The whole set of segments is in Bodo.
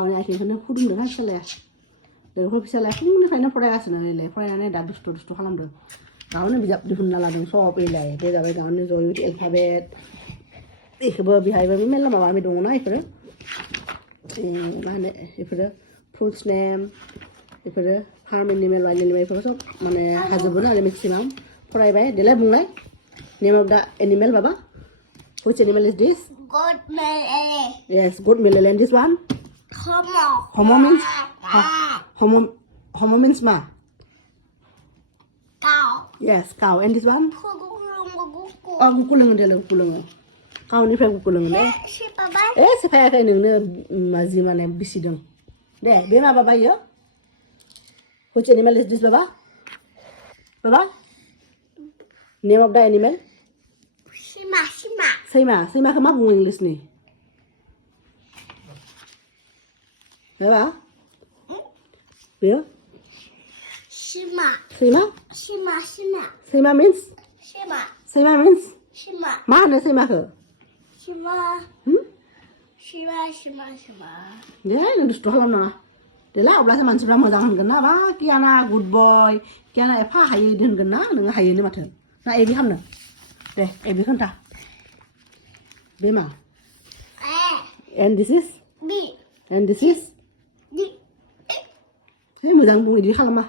गावनि आथिंखौनो फुदुंदों फिसालाया लोगोफोर फिसालाया फुंनिफ्रायनो फरायगासिनो ओइलाय फरायनानै दा दुस्थ' खालामदों गावनो बिजाब दिहुनना लादों सब ओइलाय बे जाबाय गावनि जय एलफाबेट बेखौबो बेहायबो मेरला माबा माबि दङना बेफोरो मा होनो बेफोरो फ्रुट्स नेम बेफोरो फार्म एनिमेल वाइल्ड एनिमेल बेफोरखौ सब माने हाजोबो नालाय मेक्सिमाम फरायबाय देलाय बुंलाय नेम अफ दा एनिमेल बाबा which animal is this Good melele. yes good melele and this one homo means homo means ma Cow. yes cow and this one Kukulungu. oh gukulung dele gukulung kawनिफ्राय gukulung deh Siapa? sefayakai nोंनो माजि माने बिसिदों दे बे मा बाबा इयो which animal is this baba baba name of the animal Sima. सैमाखौ मा बुङो इंलिसनि बाबा बेयो Sima. सैमा means सैमा means Sima. मा होनो सैमाखौ Sima. दे नों दुस्थ' खालामनाङा देला अब्लासो मानसिफ्रा मोजां होनगोन ना बा कियाना गुड बय कियाना एफा हायो इदि होनगोन ना नोङो हायोनो माथो ना एबि खालामनो दे एबि खोन्था बे मा and this is B. and this is D. हे मोजां बुं इदि खालामा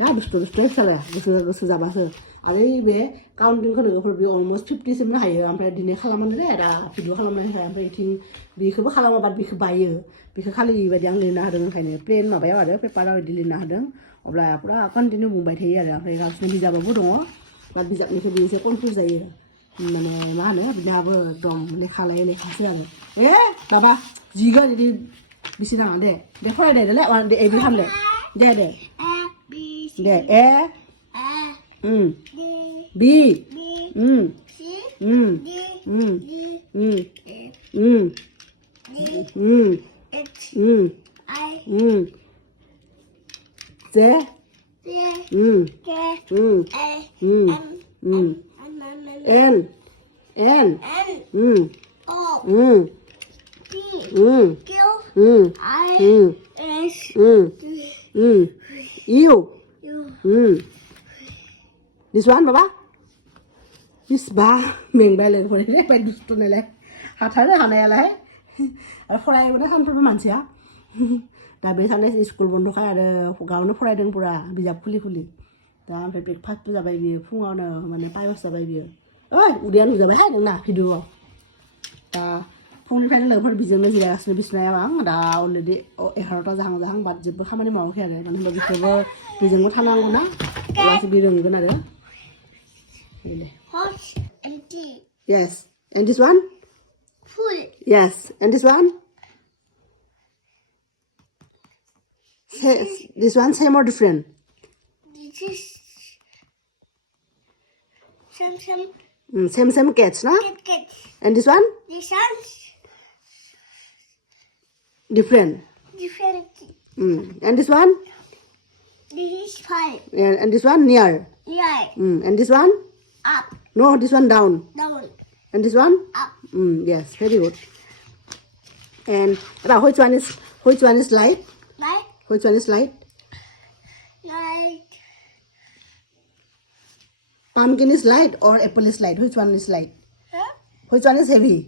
या दुस्थ' फिसालाया गोसो जाबासो आरो बे काउन्टिंखौ लोगोफोर बे अलमस्ट 50 सिमनो हायो ओमफ्राय दिनै खालामनो दे दा भिडिअ खालामनानै होबाय ओमफ्राय इथिं बेखौबो खालामा बाट बेखौ बायो बेखौ खालि बेबायदि आं लिरना होदों ओंखायनो प्लेन माबायाव आरो पेपाराव इदि लिरना होदों अब्ला पुरा कन्टिनिउ बुंबाय थायो आरो ओमफ्राय गावसिनि बिजाबाबो दङ बाट बिजाबनिफ्राय बे एसे कनफिउज जायो माने मा होनो बिदाबो एकदम लेखा लायै लेखासो आरो बाबा जिगोन इदि बिसि नाङा दे फरायदे देलाय दे एबि खालामदे दे A. B. C. Day A. D. B B. C. D. H. I. Z K. N O. P. Q. I. S. U U. this one baba this ba मेंबाय लोगोफोर बाय दुस्थ' नालाय हाथारो हानायालाय आरो फरायोबो सानफ्रोमबो मानसिया दा बे साननै स्कुल बन्दखाय आरो गावनो फरायदों पुरा बिजाब खुलि दा ओमफ्राय ब्रेकफास्टबो जाबाय बियो फुङावनो माने पायस जाबाय बियो ओइ उदैया नुजाबायहाय नोंना भिडिअआव दा फुंनिफ्रायनो लोगोफोर बिजोंनो जिरायगासिनो बिसिनायाव आं दा अलरेडि 11ता जाहां बाट जेबो खामानि मावाखै आरो मानो होनबा बिसोरबो बिजोंबो थानांगौ ना अब्लासो बि रोंगोन आरो Hot and tea. yes and this one Full. yes and this one this one same or different This is some same cats na cat. and this one This one's different different. and this one This is 5. and this one near Yeah. and this one Up. no this one down Down. and this one Up. yes very good and about which one is light Right? which one is light Like pumpkin is light or apple is light which one is light huh? which one is heavy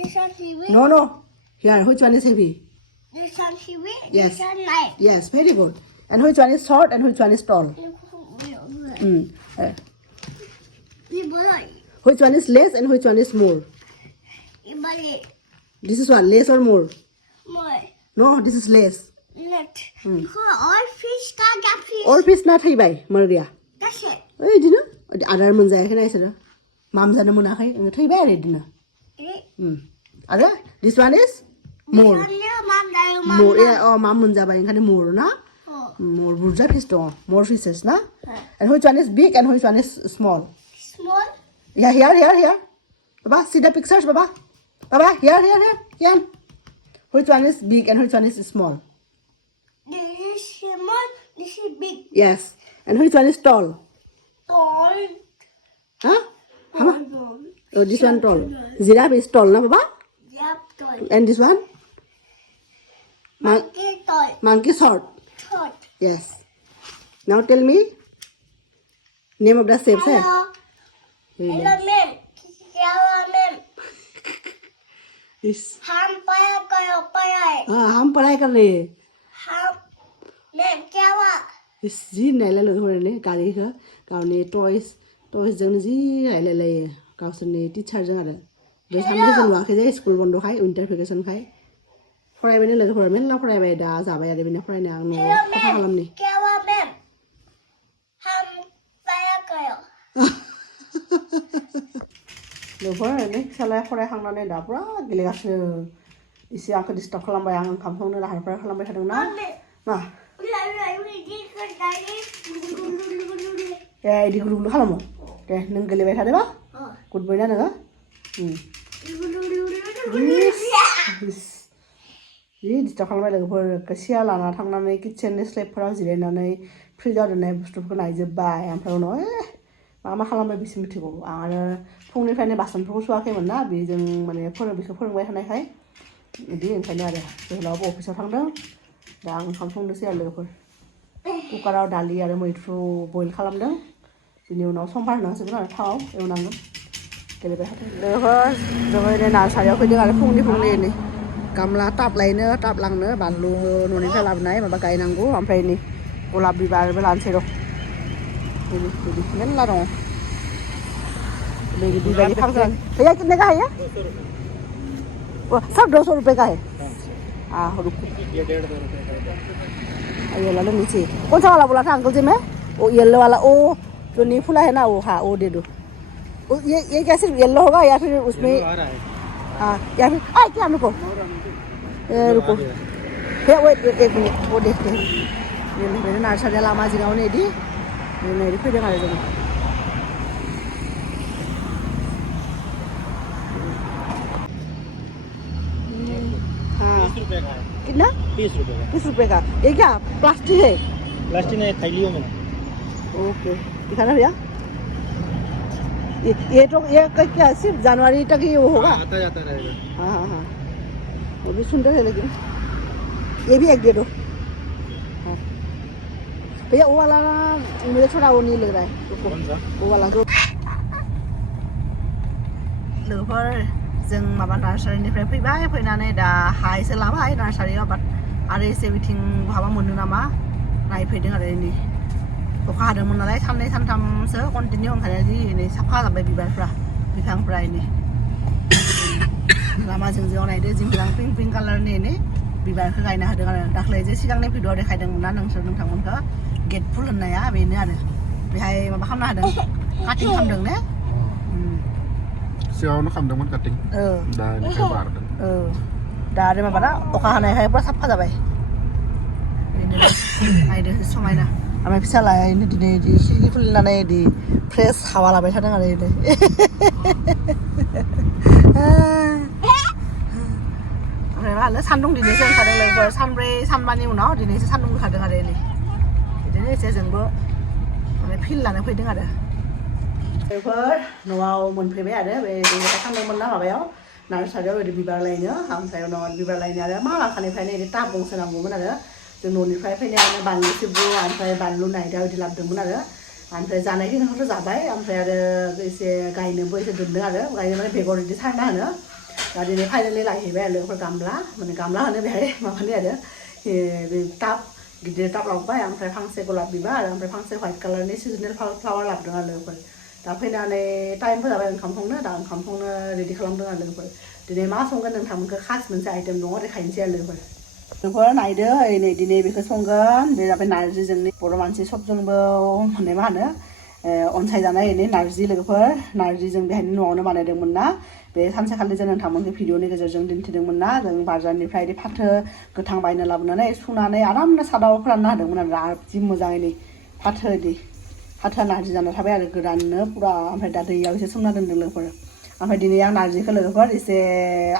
This one heavy. no here which one is heavy This one heavy. Yes. This one light. yes very good and which one is short and which one is tall which one is less and which one is more this is one less or more More. no this is less Net. Because all fish can't get fish. all fish ना थैबाय मरगैया That's it. ओइ इदिनो आदार मोनजायाखै ना इसोरो माम जानो मोनाखै थैबाय आरो इदिनो आरो this one is more more माम मोनजाबाय ओंखायनो more ना more बुरजा fish दङ more fishes ना and which one is big and which one is small Small. yeah here baba see the pictures baba here which one is big and which one is small This is small. This is big. yes and which one is tall Tall. huh oh this one tall giraffe is tall na baba Yep, tall. and this one Monkey toy. Monkey sword. Toy. Yes. Now tell me name of the shape. Sir. Hello. Hello, ma'am. Hello, ma'am. Is हम पढ़ाई हम पढ़ाई कर रहे हैं. हम मैम क्या हुआ Is जी नायला लोग हो रहे हैं गाड़ी का गाउनी toys जंग जी नायला ले गाउसने टीचर जंग आरे. बे सामने जों वाके जाए स्कूल बंद खाय विंटर वेकेशन खाय. फरायबाय लोगो फराय मेनला फरायबाय दा जाबाय आरो बेनो फरायनो आं न'आव खथा खालामनि. क्या हुआ मैम हम पढ़ाई करो लोगोफोर ओरैनो फिसालाया फरायखांनानै दा पुरा गेलेगासिनो एसे आंखौ डिस्टार्ब खालामबाय आं ओंखाम संनो लाहार फाहार खालामबाय थादों ना मा ए इदि गुलु गुलु खालामो दे नों गेलेबाय थादोबा गुड बय ना नोङो जि डिस्टार्ब खालामबाय लोगोफोर सियार लाना थांनानै किटचेननि स्लेबफोराव जिरायनानै फ्रिजाव दोननाय बुस्थुफोरखौ नायजोब्बाय ओमफ्राय उनाव मा खालामबाय बिसो मिथिगौ आं आरो फुंनिफ्रायनो बासनफोरखौ सुवाखैमोन ना बेजों माने बेखौ फोरोंबाय थानायखाय बिदि ओंखायनो आरो जोहोलावबो अफिसाव थांदों दा आं ओंखाम संदोंसै आरो लोगोफोर कुकाराव दालि आरो मैथ्रु बयल खालामदों बिनि उनाव समबार होनांसिगोन आरो थावआव एवनांगोन गेलेबाय थादों लोगोफोर जोङो ओरै नार्सारियाव फैदों आरो फुंनि नै गामला टाब लायनो टाब लांनो बानलु न'निफ्राय लाबोनाय माबा गायनांगौ ओमफ्राय नै गलाब बिबारबो लानोसै र' बिदि मेरला दङ बेबायदि फांसन भैया कितने का है ये सब 200 रुपए का है हाँ रुको ये 150 रुपए का ये वाला नीचे कौन सा वाला बोला था अंकल जी मैं वो येलो वाला ओ जो नी फूला है ना वो हाँ वो दे दो ये क्या सिर्फ येलो होगा या फिर उसमें हाँ या फिर क्या रुको रुको भैया वो 1 मिनट वो देखते हैं ये मेरे नार्सारिया लामा जिगाव ने दी मेरी फैदों आरो जों कितना 30 रुपए का 30 रुपए का ये क्या प्लास्टिक है प्लास्टिक नहीं थैलियों में ओके दिखाना भैया ये तो ये क्या सिर्फ जनवरी तक ही वो होगा आता जाता रहेगा हाँ हाँ हाँ वो भी सुंदर है लेकिन ये भी एक दे दो हाँ भैया वो वाला मुझे थोड़ा वो नहीं लग रहा है कौन सा वो वाला जो लोगोफोर जों माबा नार्सारिनिफ्राय फैबाय फैनानै दा हा एसे लाबाय नार्सारियाव बाट आरो एसे बिथिं बहाबा मोनो नामा नायफैदों आरो नै अखा हादोंमोन नालाय साननै सानथामसो कन्टिनिउ ओंखायनो जि नै साफा जाबाय बिबारफ्रा बिफांफ्रा नै लामा जिं नायदो जि मोजां पिंक पिंक कालारनि नै बिबारखौ गायनो हादों आरो दाख्लै जे सिगांनि भिडिअ'आव देखायदोंमोन ना नोंथांमोनखौ गेट फुल होननाया बेनो आरो बेहाय माबा खालामनो हादों काटिं खालामदों ने सिगाङावनो खालामदोंमोन काटिं दा बेनिफ्राय बारदों दा आरो माबाना अखा हानायखाय पुरा साफा जाबाय बेनो नायदो समायना ओमफ्राय फिसालाया दिनै इदि खिरखि खुलिनानै इदि फ्रेस हावा लाबाय थादों आरो इदि ओमफ्राय मा होनो सान्दुं दिनैसो ओंखारदों लोगोफोर सानब्रै सानबानि उनाव दिनैसो सान्दुं ओंखारदों आरो नै बिदिनो एसे जोंबो माने फिल लानो फैदों आरो लोगोफोर न'आव मोनफैबाय आरो बे जों थांदोंमोन ना माबायाव नार्सारियाव ओरै बिबार लायनो ओमफ्राय उनाव बिबार लायनो आरो मालाखानिफ्रायनो ओरै टाब गंसे नांगौमोन आरो जों न'निफ्राय फैनायावनो बानलु सिब्रु ओमफ्राय बानलु नायदा बिदि लाबोदोंमोन आरो ओमफ्राय जानाय खिनिखौथ' जाबाय ओमफ्राय आरो एसे गायनोबो एसे दोनदों आरो गायनो माने बेगर बिदि सारना होनो दा दिनै फाइनालि लायहैबाय आरो लोगोफोर गामला होनो बेहाय माबानि आरो बे टाब गिदिर टाब लाबोबाय ओमफ्राय फांसे गलाब बिबार ओमफ्राय फांसे व्हाइट कालारनि सिजनेल फ्लावार लाबोदों आरो लोगोफोर दा फैनानै टाइमफोर जाबाय ओंखाम संनो दा ओंखाम संनो रेडि खालामदों आरो लोगोफोर दिनै मा संगोन नोंथांमोनखौ खास मोनसे आइटेम दङ देखायनोसै आरो लोगोफोर नायदो नै दिनै बेखौ संगोन बे जाबाय नारजि जोंनि बर' मानसि सबजोंबो माने मा होनो अनसायजानाय नारजि लोगोफोर नारजिजों बेहायनो न'आवनो बानायदोंमोन ना बे सानसेखालि जों नोंथांमोनखौ भिडिअनि गेजेरजों दिन्थिदोंमोन ना जों बाजारनिफ्राय फाथो गोथां बायना लाबोनानै सुनानै आरामनो सादाव फोरानना होदोंमोन आरो जि मोजाङै फाथो नारजि जाना थाबाय आरो गोराननो पुरा ओमफ्राय दा दैयाव एसे सोमना दोनदों लोगोफोर ओमफ्राय दिनै आं नारजिखौ लोगोफोर एसे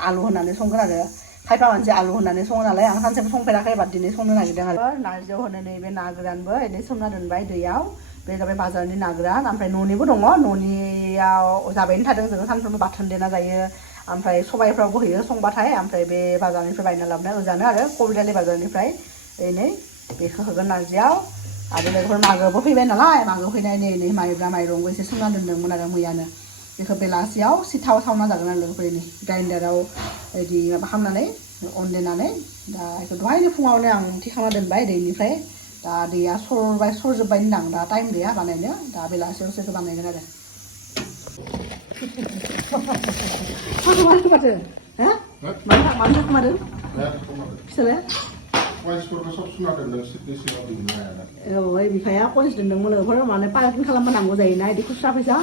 आलु होनानै संगोन आरो खायफा मानसि आलु होनानै सङो नालाय आं सानसेबो संफेराखै बाट दिनै संनो नागिरदों आरो नारजियाव होनो नैबे ना गोरानबो एनै सोमना दोनबाय दैयाव बे जाबाय बाजारनि ना गोरान ओमफ्राय न'निबो दङ न'नियाव जाबायनो थादों जोङो सानफ्रोमबो बाथोन देना जायो ओमफ्राय सबायफ्रावबो होयो संबाथाय ओमफ्राय बे बाजारनिफ्राय बायना लाबोनाय ओजानो आरो कबि दालि बाजारनिफ्राय नै बेखौ होगोन नारजियाव आरो लोगोफोर मागोबो फैबाय नालाय मागो फैनाय नै माइब्रा माइरंबो एसे सोमना दोन्दोंमोन आरो मैयानो बेखौ बेलासियाव सिथाव सावना जागोन आरो लोगोफोर नै ग्राइन्डाराव बिदि माबा खालामनानै अन देनानै दा बेखौ दहायनो फुङावनो आं थि खालामना दोनबाय दैनिफ्राय दा दैया सरजोब्बाय होनदां दा टाइम गैया बानायनो दा बेलासियावसो बेखौ बानायगोन आरो माथो माथो हा मानो थाखोमादों फिसालाया औ बिफाया कइन्स दोनदोंमोन लोगोफोर माने पार्किं खालामनो नांगौ जायोना बिदि खुस्रा फैसा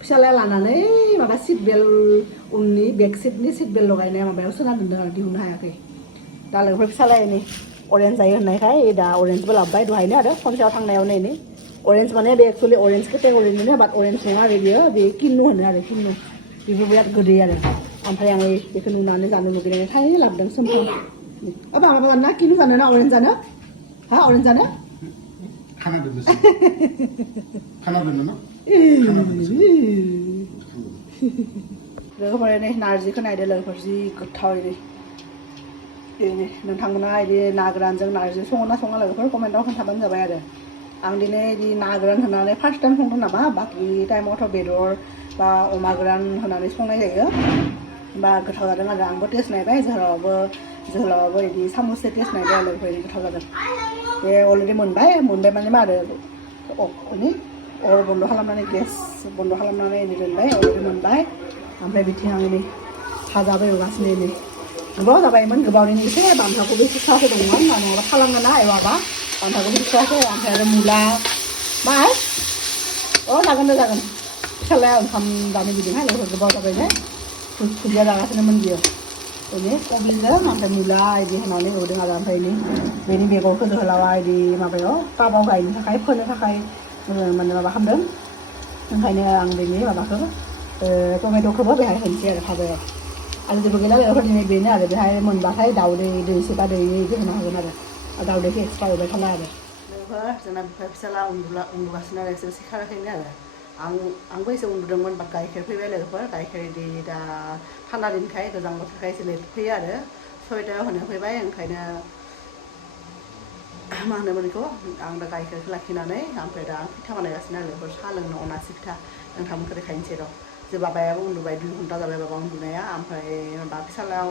फिसालाया लानानै माबा सिट बेल्ट उननि बेक सिटनि सिट बेल्ट लगायनाय माबायाव सोना दोनदों आरो दिहुननो हायाखै दा लोगोफोर फिसालाया नै अरेन्ज जायो होननायखाय दा अरेन्जबो लाबोबाय दहायनो आरो खनसेयाव थांनायावनो नै अरेन्ज माने बे एक्सुवेलि अरेन्ज केटेगरिनिनो बाट अरेन्ज नङा आरो बियो बे किन्नु होनो आरो किन्नु बेबो बिराद गोदै आरो ओमफ्राय आं बेखौ नुनानै जानो लुबैनानै थाइनै लाबोदों सोमखां माबा ना किन्नु जानो ना अरेन्ज जानो हा अरेन्ज जानो खाना दोनो ना लोगोफोर नै नारजिखौ नायदो लोगोफोर जि गोथाव नोंथांमोना बिदि ना गोरानजों नारजि सङो ना सङा लोगोफोर कमेन्टआव खोन्थाबानो जाबाय आरो आं दिनै बिदि ना गोरान होनानै फार्स्ट टाइम संदों नामा बाखि टाइमावथ' बेदर बा अमा गोरान होनानै संनाय जायो बा गोथाव जादों आरो आंबो टेस्ट नायबाय जोहोलावाबो बिदि साम'ससे टेस्ट नायबाय आरो लोगोफोर गोथाव जादों बे अलरेडि मोनबाय माने मा आरो अर बन्द' खालामनानै गेस बन्द' खालामनानै दोनबाय अलरेडि मोनबाय ओमफ्राय बिथिं आं नै भाजाबो एवगासिनो नै गोबाव जाबायमोन गोबावनि एसे बानलुखौबो एसे साफै दंमोन नङाबा खालामनो ना एवाबा बानलुखौबो सुवाखै ओमफ्राय आरो मुला मा जागोन फिसालाया ओंखाम जानो बिदोंहाय लोगोफोर गोबाव जाबायनो खुदिया जागासिनोमोन बियो बेनि कबिजों ओमफ्राय मुला बिदि होनानै एवदों आरो ओमफ्राय बेनि बेगरखौ जोहोलावा बिदि माबायाव टाबाव गायनो थाखाय फोनो थाखाय माने माबा खालामदों ओंखायनो आं बेनि माबाखौ टमेट'खौबो बेहाय होनोसै आरो भाजायाव आरो जेबो गैला लोगोफोर दिनै बेनो आरो बेहाय मोनबाथाय दाउदै दैसेबा दै बिदि होनो हागोन आरो दाउदैखौ एक्सट्रा एवबाय थाला आरो लोगोफोर जोंना बिफा फिसाला उन्दुगासिनो आरो एसे सिखाराखैनो आरो आंबो एसे उन्दुदोंमोन बा गाइखेर फैबाय लोगोफोर गाइखेर इदि दा थान्दा दिनखाय गोजां बोथोरखाय एसे लेट फैयो आरो 6टायाव होनो फैबाय ओंखायनो मा होनोमोन बेखौ आं दा गाइखेरखौ लाखिनानै ओमफ्राय दा फिथा बानायगासिनो आरो लोगोफोर साहा लोंनो अनासि फिथा नोंथांमोनखौ देखायनोसै र' जे बाबायाबो उन्दुबाय 2 घन्टा जाबाय बाबा उन्दुनाया ओमफ्राय माबा फिसालायाव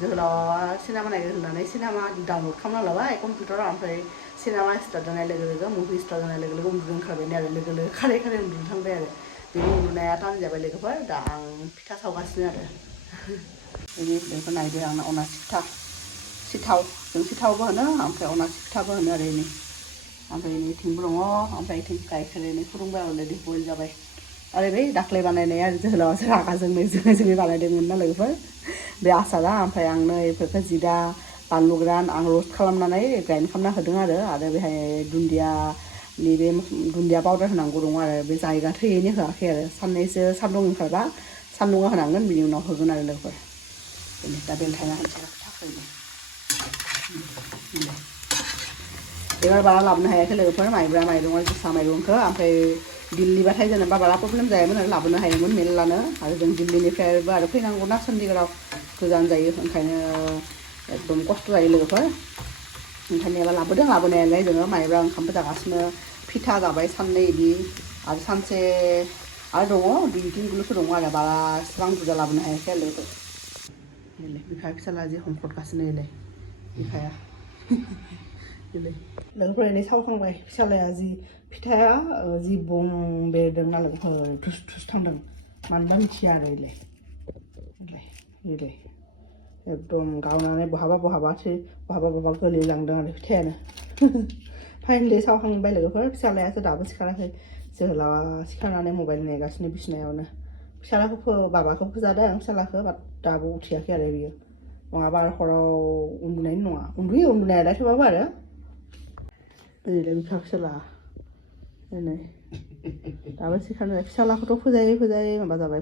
जोहोलावा सिनेमा नायगोन होननानै सिनेमा डाउनलड खालामना लाबाय कम्पिउटाराव ओमफ्राय सिनेमा स्टार्ट जानाय लोगो लोगो मुभि स्टार्ट जानाय लोगो लोगो उन्दुनो ओंखारबायनो आरो लोगो लोगो खारै उन्दुनो थांबाय आरो बेनि उन्दुनाया टान जाबाय लोगोफोर दा आं फिथा सावगासिनो आरो बेखौ नायदो आंना अनासि फिथा सिथाव जों सिथावबो होनो ओमफ्राय अनासि फिथाबो होनो आरो ओमफ्राय इथिंबो दङ ओमफ्राय इथिं गाइखेर फुदुंबाय अलरेडि बयल जाबाय आरो बै दाख्लै बानायनाया जोहोलावासो रागा जोंनाय बानायदोंमोन ना लोगोफोर बे आसारा ओमफ्राय आंनो बेफोरखौ जिरा बानलु गोरान आं रस्ट खालामनानै ग्राइन्ड खालामना होदों आरो बेहाय दुन्दियानि बे दुन्दिया पाउदार होनांगौ दङ आरो बे जायगा थैयैनो होआखै आरो साननैसो सान्दुं ओंखारबा सान्दुङाव होनांगोन बिनि उनाव होगोन आरो लोगोफोर दा बेलथायना होनोसै थाखैनो एबार बारा लाबोनो हायाखै लोगोफोर माइब्रा माइरङा जोसा माइरंखौ ओमफ्राय दिल्लीबाथाय जेनेबा बारा प्रब्लेम जायामोन आरो लाबोनो हायोमोन मेल्लानो आरो जों दिल्लीनिफ्रायबो आरो फैनांगौ ना चन्डीगढ़ाव गोजान जायो ओंखायनो एकदम खस्थ' जायो लोगोफोर ओंखायनो एबार लाबोदों लाबोनायालाय जोङो माइब्रा ओंखामबो जागासिनो फिथा जाबाय साननै बिदि आरो सानसे आरो दङ 2-3 दङ आरो बारा इसेबां बुरजा लाबोनो हायाखै आरो लोगोफोर बिफा फिसाला जि हमख्रदगासिनो बिफाया लोगोफोर सावखांबाय फिसालाया जि फिथाया जि बम बेरदों ना लोगोफोर थुस थुस थांदों मानोबा मिथिया आरो एकदम गावनानै बहाबा गोलैलांदों आरो फिथायानो फाइनालि सावखांबाय लोगोफोर फिसालायासो दाबो सिखाराखै जोहोलावा सिखारनानै मबाइल नायगासिनो बिसिनायावनो फिसालाखौ बाबाखौ फोजादों फिसालाखौ दाबो उथियाखै आरो बियो नङाबा आरो हराव उन्दुनायनि नङा उन्दुयो उन्दुनायालाय थेवबाबो आरो बिफा फिसाला दाबो सिखारनाय फिसालाखौथ' फोजायै माबा जाबाय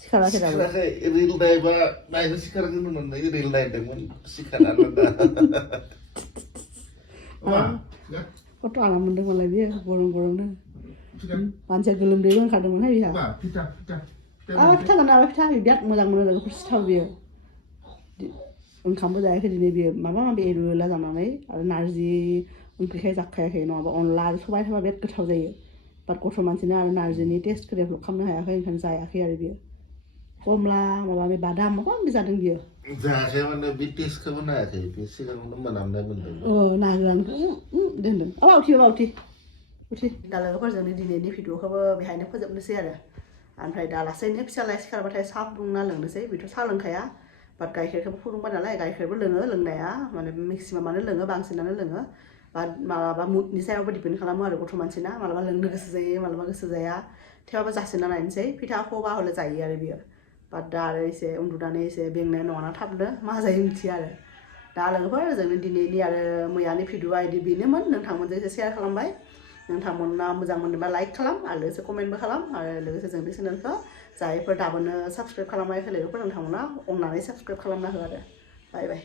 सिखाराखै दाबो रिल नायबा नायनो सिखारगोन होननानै रिल नायदोंमोन सिखारानो दा खथ' आराम मोनदों मालाय बियो गरमनो मानसिया गोलोमदैबो ओंखारदोंमोनहाय बिहा फिथा जानो हाबाय फिथा बिराद मोजां मोनो लोगोफोर सिथाव बियो ओंखामबो जायाखै दिनै बियो माबा माबि एरुला जानानै आरो नारजि ओंख्रिखाय जाखायाखै नङाबा अनला आरो सबाय थाबा बिराद गोथाव जायो बाट गथ' मानसिनो आरो नारजिनि टेस्टखौ डेभेलप खालामनो हायाखै ओंखायनो जायाखै आरो बियो कमला माबा माबि बादाम माबा माबि जादों बियो जायाखै माने बे टेस्टखौबो नायाखै बे सिगाङावनो मोनामनाय मोनदों ना गोरानखौ दोनदों बावथि दा लोगोफोरजोंनो दिनैनि भिडिअखौबो बेहायनो फोजोबनोसै आरो ओमफ्राय दा लासैनो फिसालाया सिखारबाथाय साहा फुदुंना लोंनोसै बेथ' साहा लोंखाया बाट गाइखेरखौबो फुदुंबाय नालाय गाइखेरबो लोङो लोंनाया माने मेक्सिमामानो लोङो बांसिनानो लोङो बाट मालाबा मुडनि सायावबो डिपेन्ड खालामो आरो गथ' मानसिना मालाबा लोंनो गोसो जायो मालाबा गोसो जाया थेवबाबो जासिना नायनोसै फिथाखौबा हले जायो आरो बियो बाट दा आरो एसे उन्दुनानै एसे बेंनाय नङाना थाबनो मा जायो मिथिया आरो दा लोगोफोर जोंनि दिनैनि आरो मैयानि भिडिअआ बिदि बेनोमोन नोंथांमोनजों एसे शेयार खालामबाय नोंथांमोना मोजां मोनोबा लाइक खालाम आरो लोगोसे कमेन्टबो खालाम आरो लोगोसे जोंनि चेनेलखौ जायफोर दाबोनो साबस्क्राइब खालामाखै लोगोफोर नोंथांमोना अननानै साबस्क्राइब खालामना हो आरो बाय बाय